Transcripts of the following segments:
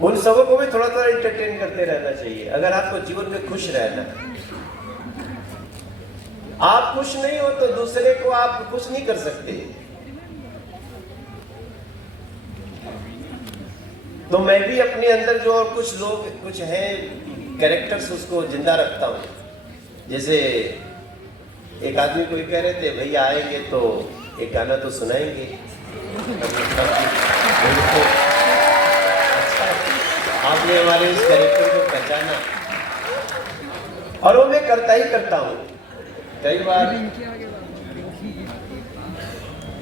उन सबों को भी थोड़ा थोड़ा एंटरटेन करते रहना चाहिए अगर आपको जीवन में खुश रहना है। आप खुश नहीं हो तो दूसरे को आप खुश नहीं कर सकते। तो मैं भी अपने अंदर जो और कुछ लोग कुछ हैं कैरेक्टर्स उसको जिंदा रखता हूं। जैसे एक आदमी कोई कह रहे थे भैया आएंगे तो एक गाना तो सुनाएंगे। आपने हमारे इस कैरेक्टर को पहचाना और वो मैं करता ही करता हूं कई बार।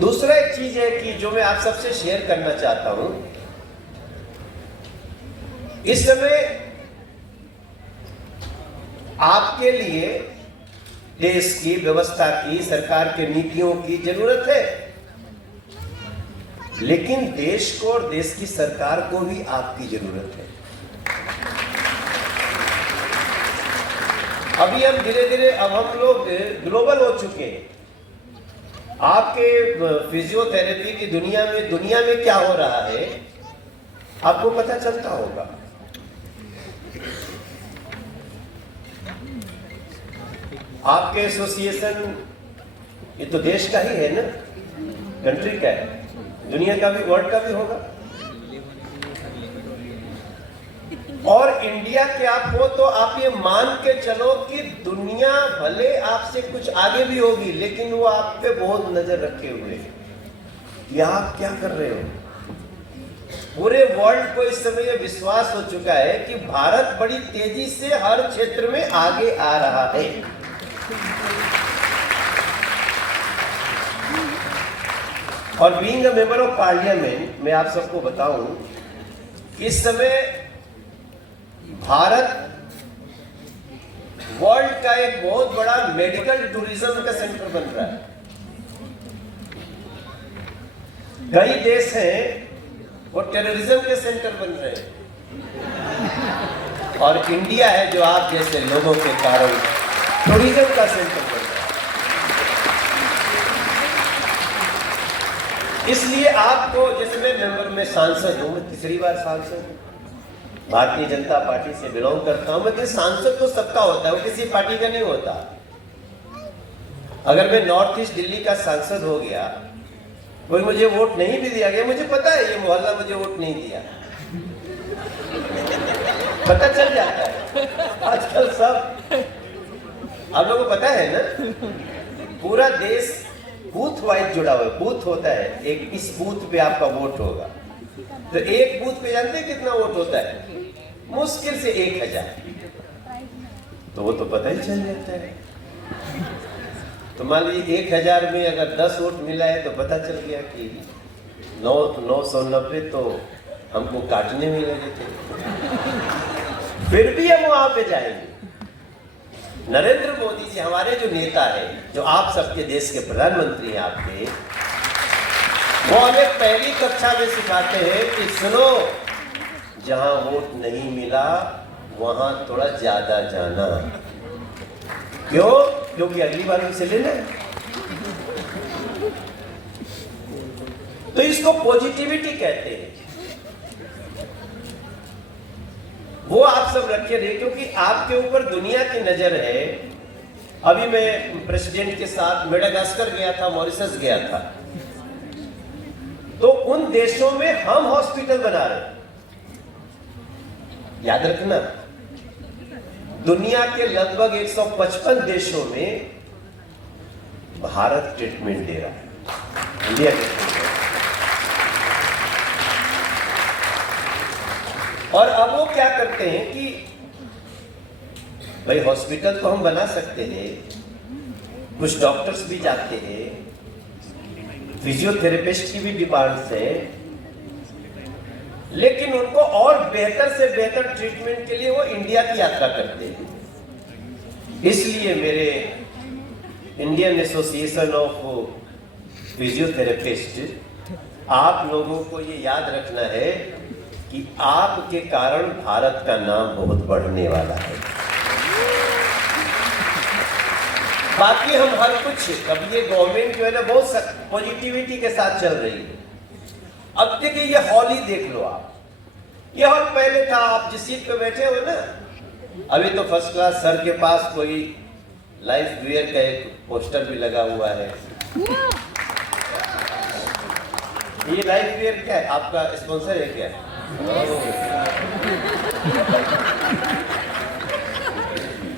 दूसरा एक चीज है कि जो मैं आप सबसे शेयर करना चाहता हूं, इस समय आपके लिए देश की व्यवस्था की, सरकार के नीतियों की जरूरत है, लेकिन देश को और देश की सरकार को भी आपकी जरूरत है। अभी हम धीरे धीरे अब हम लोग ग्लोबल हो चुके हैं। आपके फिजियोथेरेपी की दुनिया में क्या हो रहा है आपको पता चलता होगा। आपके एसोसिएशन ये तो देश का ही है ना, कंट्री का है, दुनिया का भी, वर्ल्ड का भी होगा। और इंडिया के आप हो तो आप ये मान के चलो कि दुनिया भले आपसे कुछ आगे भी होगी लेकिन वो आप पे बहुत नजर रखे हुए हैं कि आप क्या कर रहे हो। पूरे वर्ल्ड को इस समय ये विश्वास हो चुका है कि भारत बड़ी तेजी से हर क्षेत्र में आगे आ रहा है। और being a member of parliament मैं आप सबको बताऊं कि इस समय भारत वर्ल्ड का एक बहुत बड़ा मेडिकल टूरिज्म का सेंटर बन रहा है। कई देश हैं वो टेररिज्म के सेंटर बन रहे हैं और इंडिया है जो आप जैसे लोगों के कारण टूरिज्म का सेंटर बन रहा है। इसलिए आपको, जैसे मैं मेंबर में सांसद हूं, मैं तीसरी बार सांसद हूं, भारतीय जनता पार्टी से बिलोंग करता हूं। मैं सांसद तो सबका होता है, वो किसी पार्टी का नहीं होता। अगर मैं नॉर्थ ईस्ट दिल्ली का सांसद हो गया, कोई मुझे वोट नहीं भी दिया गया, मुझे पता है ये मोहल्ला मुझे वोट नहीं दिया, पता चल जाता है आजकल सब। आप लोगों को पता है ना, पूरा देश बूथ वाइज जुड़ा हुआ है। बूथ होता है एक, इस बूथ पे आपका वोट होगा, तो एक बूथ पे जानते हैं कितना वोट होता है? मुश्किल से 1000। तो वो तो पता ही चल जाता है। तो मान लीजिए 1000 में अगर 10 वोट मिला है तो पता चल गया कि 990 तो हमको काटने में लगे थे। फिर भी हम वहां पे जाएंगे। नरेंद्र मोदी जी हमारे जो नेता है, जो आप सबके देश के प्रधानमंत्री हैं आपके, वो हमें पहली कक्षा में सिखाते हैं कि सुनो, जहां वोट नहीं मिला वहां थोड़ा ज्यादा जाना। क्यों? क्योंकि अगली बार उनसे लेना है। तो इसको पॉजिटिविटी कहते हैं। वो आप सब रखे रहे क्योंकि आपके ऊपर दुनिया की नजर है। अभी मैं प्रेसिडेंट के साथ मेडागास्कर गया था, मॉरिशस गया था, तो उन देशों में हम हॉस्पिटल बना रहे। याद रखना, दुनिया के लगभग 155 देशों में भारत ट्रीटमेंट दे रहा है, इंडिया ट्रीटमेंट दे रहा है। और अब वो क्या करते हैं कि भाई हॉस्पिटल तो हम बना सकते हैं, कुछ डॉक्टर्स भी जाते हैं, फिजियोथेरेपिस्ट की भी डिमांड्स है, लेकिन उनको और बेहतर से बेहतर ट्रीटमेंट के लिए वो इंडिया की यात्रा करते हैं। इसलिए मेरे इंडियन एसोसिएशन ऑफ फिजियोथेरेपिस्ट, आप लोगों को ये याद रखना है कि आपके कारण भारत का नाम बहुत बढ़ने वाला है। बाकी हम हर कुछ, कभी ये गवर्नमेंट जो है ना बहुत पॉजिटिविटी के साथ चल रही है। अब देखिए ये हॉल ही देख लो आप, ये हॉल पहले था, आप जिस सीट पे बैठे हो ना, अभी तो फर्स्ट क्लास। सर के पास कोई लाइफ वेयर का एक पोस्टर भी लगा हुआ है। ये लाइफ वेयर क्या है? आपका स्पॉन्सर है क्या?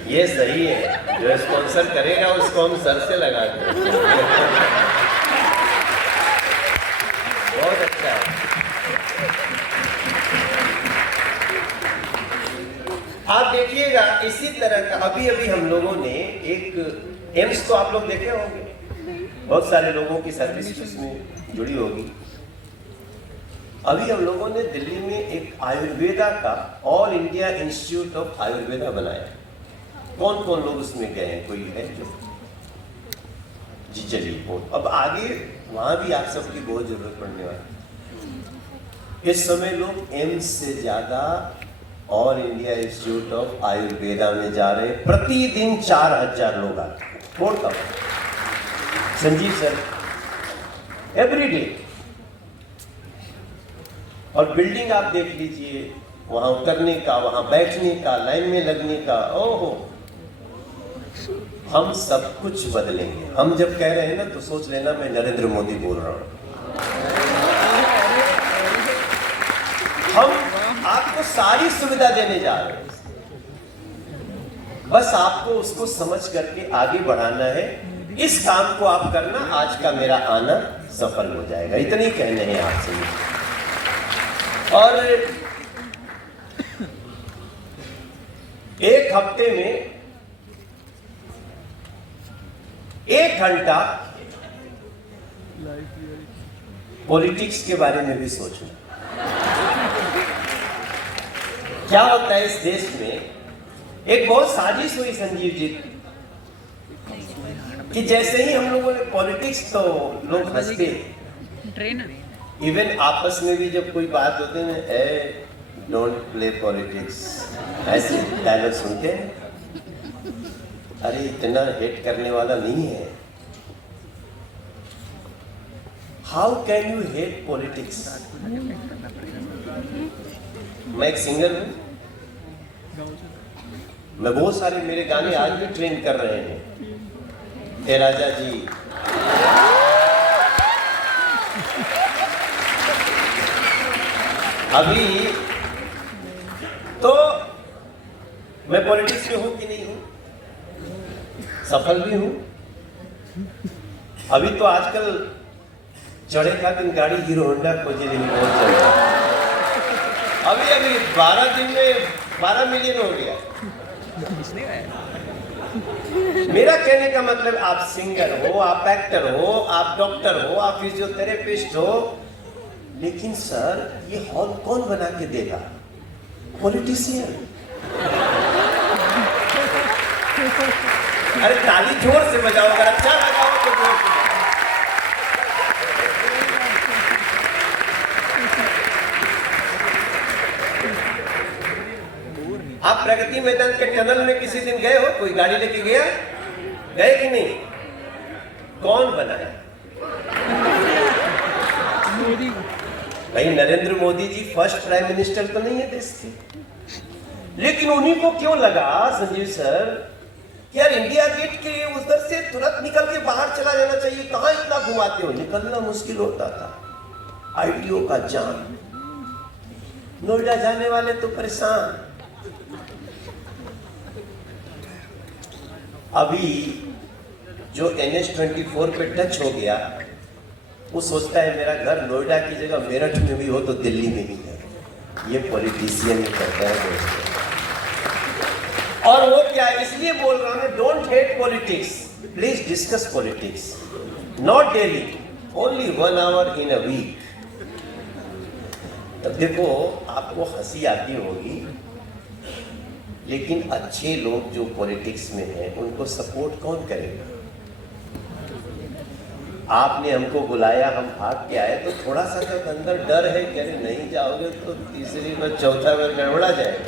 ये सही है, जो स्पॉन्सर करेगा उसको हम सर से लगा देंगे। बहुत अच्छा है। आप देखिएगा इसी तरह का अभी अभी हम लोगों ने एक एम्स, तो आप लोग देखे होंगे, बहुत सारे लोगों की सर्विस उसमें जुड़ी होगी। अभी हम लोगों ने दिल्ली में एक आयुर्वेदा का all India institute of Ayurveda बनाया। कौन कौन लोग उसमें गए हैं? कोई है जो? जी चलिए। अब आगे वहां भी आप सबकी बहुत जरूरत पड़ने वाली। इस समय लोग एम्स से ज्यादा all India institute of Ayurveda में जा रहे हैं। प्रतिदिन 4000 लोग आते हैं। कौन का? Sanjeev sir, every day. और बिल्डिंग आप देख लीजिए, वहां उतरने का, वहां बैठने का, लाइन में लगने का, ओहो। हम सब कुछ बदलेंगे। हम जब कह रहे हैं ना, तो सोच लेना मैं नरेंद्र मोदी बोल रहा हूं। हम आपको सारी सुविधा देने जा रहे हैं, बस आपको उसको समझ करके आगे बढ़ाना है। इस काम को आप करना, आज का मेरा आना सफल हो जाएगा। इतने ही कहने हैं आपसे। और एक हफ्ते में 1 घंटा पॉलिटिक्स के बारे में भी सोचना। क्या होता है इस देश में? एक बहुत साजिश हुई संजीव जी कि जैसे ही हम लोगों ने पॉलिटिक्स, तो लोग हंसते। इवन आपस में भी जब कोई बात होती है ना, ए डोंट प्ले पॉलिटिक्स, ऐसे डायलॉग सुनते हैं। अरे इतना हेट करने वाला नहीं है। How can you hate politics? मैं एक सिंगर हूं, मैं बहुत सारे मेरे गाने आज भी ट्रेंड कर रहे हैं। ए राजा जी, अभी तो मैं पॉलिटिक्स में हूं कि नहीं हूं, सफल भी हूं। अभी तो आजकल चढ़े का दिन गाड़ी हीरो होंडा खोजे दिन बहुत चल रहा है। अभी 12 दिन में 12 मिलियन हो गया। मेरा कहने का मतलब, आप सिंगर हो, आप एक्टर हो, आप डॉक्टर हो, आप फिजियोथेरेपिस्ट हो, लेकिन सर ये हॉल कौन बना के देगा? पॉलिटिशियन। अरे ताली जोर से बजाओ, अगर अच्छा लगाओ तो जोर से। आप प्रगति मैदान के टनल में किसी दिन गए हो? कोई गाड़ी लेके गया? गए कि नहीं? कौन बनाया? भाई Narendra Modi ji first prime minister तो नहीं है देश के, लेकिन उन्हीं को क्यों लगा संजीव सर कि यार इंडिया गेट के उधर से तुरंत निकल के बाहर चला जाना चाहिए। कहां इतना घुमाते हो? निकलना मुश्किल होता था, आईटीओ का जाम। नोएडा जाने वाले तो परेशान। अभी जो NH-24 पे टच हो गया, वो सोचता है मेरा घर नोएडा की जगह मेरठ में भी हो तो दिल्ली में भी है। ये पॉलिटिशियन ही करता है दोस्तों। और वो क्या है, इसलिए बोल रहा हूं, don't hate politics, please discuss politics, not daily, only 1 hour in a week. तब देखो आपको हंसी आती होगी, लेकिन अच्छे लोग जो पॉलिटिक्स में हैं उनको सपोर्ट कौन करेगा? आपने हमको बुलाया, हम भाग के आए, तो थोड़ा सा तो अंदर डर है कि अरे नहीं जाओगे तो तीसरी बार चौथा बार गड़बड़ा जाएगा।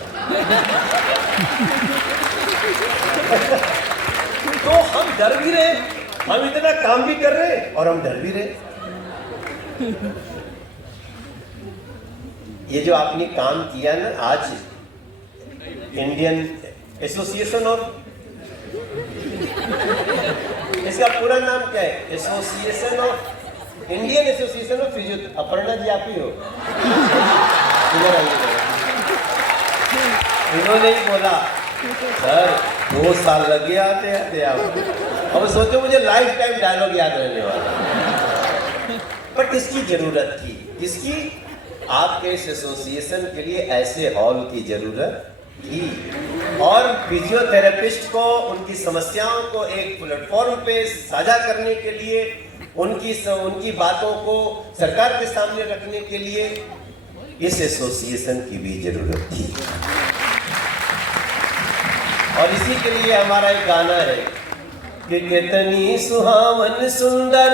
तो हम डर भी रहे, हम इतना काम भी कर रहे और हम डर भी रहे। ये जो आपने काम किया ना आज, इंडियन एसोसिएशन ऑफ, इसका पूरा नाम क्या है? Association of, Indian association of physio, Aparna ji आप ही हो? इधर आइए। इन्होंने ही बोला सर 2 साल लग गया आते आते आप। अब सोचो मुझे लाइफ टाइम डायलॉग याद रहने वाला। बट इसकी जरूरत थी, किसकी? आपके इस एसोसिएशन के लिए ऐसे हॉल की जरूरत थी, और फिजियोथेरेपिस्ट को उनकी समस्याओं को एक प्लेटफॉर्म पे साझा करने के लिए, उनकी बातों को सरकार के सामने रखने के लिए इस एसोसिएशन की भी जरूरत थी। और इसी के लिए हमारा एक गाना है कि कितनी सुहावन सुंदर